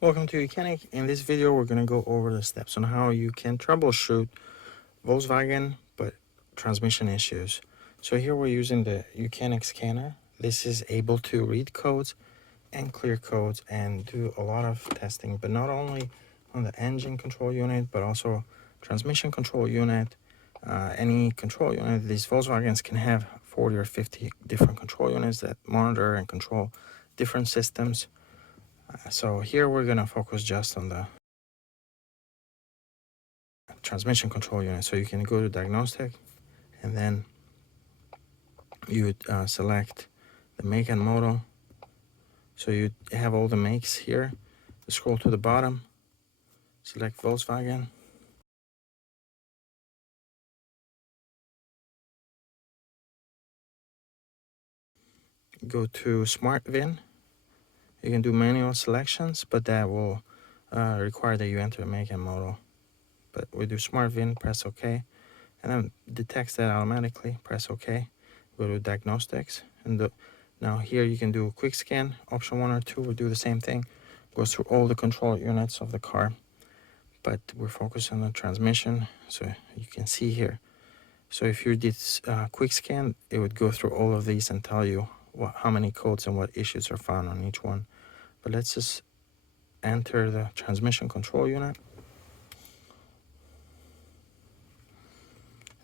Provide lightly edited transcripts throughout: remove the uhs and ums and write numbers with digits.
Welcome to YOUCANIC. In this video, we're going to go over the steps on how you can troubleshoot Volkswagen but transmission issues. So here we're using the YOUCANIC scanner. This is able to read codes and clear codes and do a lot of testing, but not only on the engine control unit, but also transmission control unit. Any control unit, these Volkswagens can have 40 or 50 different control units that monitor and control different systems. So here we're going to focus just on the transmission control unit. So you can go to diagnostic and then you select the make and model. So you have all the makes here. Scroll to the bottom, select Volkswagen. Go to Smart VIN. You can do manual selections, but that will require that you enter make and model. But we do Smart VIN, press OK, and then detects that automatically. Press OK. Go to diagnostics, and now here you can do a quick scan. Option 1 or 2 will do the same thing. Goes through all the control units of the car, but we're focused on the transmission, so you can see here. So if you did quick scan, it would go through all of these and tell you how many codes and what issues are found on each one. But let's just enter the transmission control unit.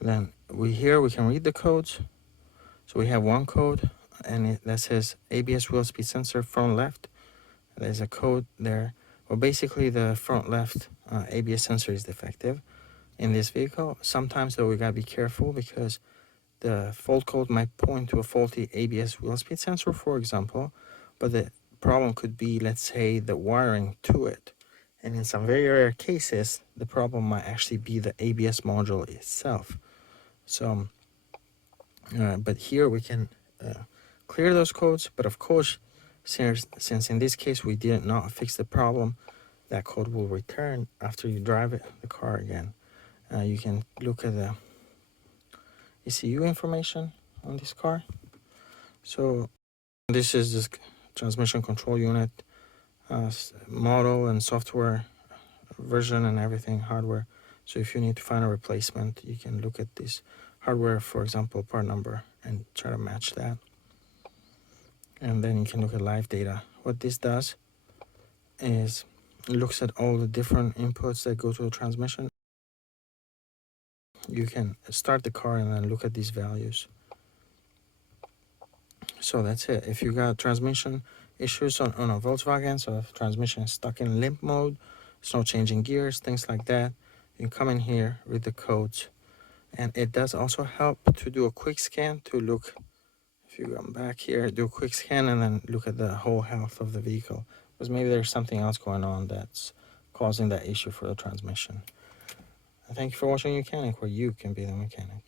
Then we can read the codes. So we have one code, and that says ABS wheel speed sensor front left. There's a code there. Well, basically the front left ABS sensor is defective in this vehicle. Sometimes though we gotta be careful because the fault code might point to a faulty ABS wheel speed sensor, for example, but the problem could be, let's say, the wiring to it. And in some very rare cases, the problem might actually be the ABS module itself. So, but here we can clear those codes, but of course, since in this case we did not fix the problem, that code will return after you drive the car again. You can look at the ECU information on this car. So this is this transmission control unit model and software version and everything, hardware. So if you need to find a replacement, you can look at this hardware, for example, part number, and try to match that. And then you can look at live data. What this does is it looks at all the different inputs that go to the transmission. You can start the car and then look at these values. So that's it. If you got transmission issues on a Volkswagen, so if transmission is stuck in limp mode, it's not changing gears, things like that, you can come in here, read the codes. And it does also help to do a quick scan to look. If you come back here, do a quick scan and then look at the whole health of the vehicle, because maybe there's something else going on that's causing that issue for the transmission. Thank you for watching YOUCANIC, where you can be the mechanic.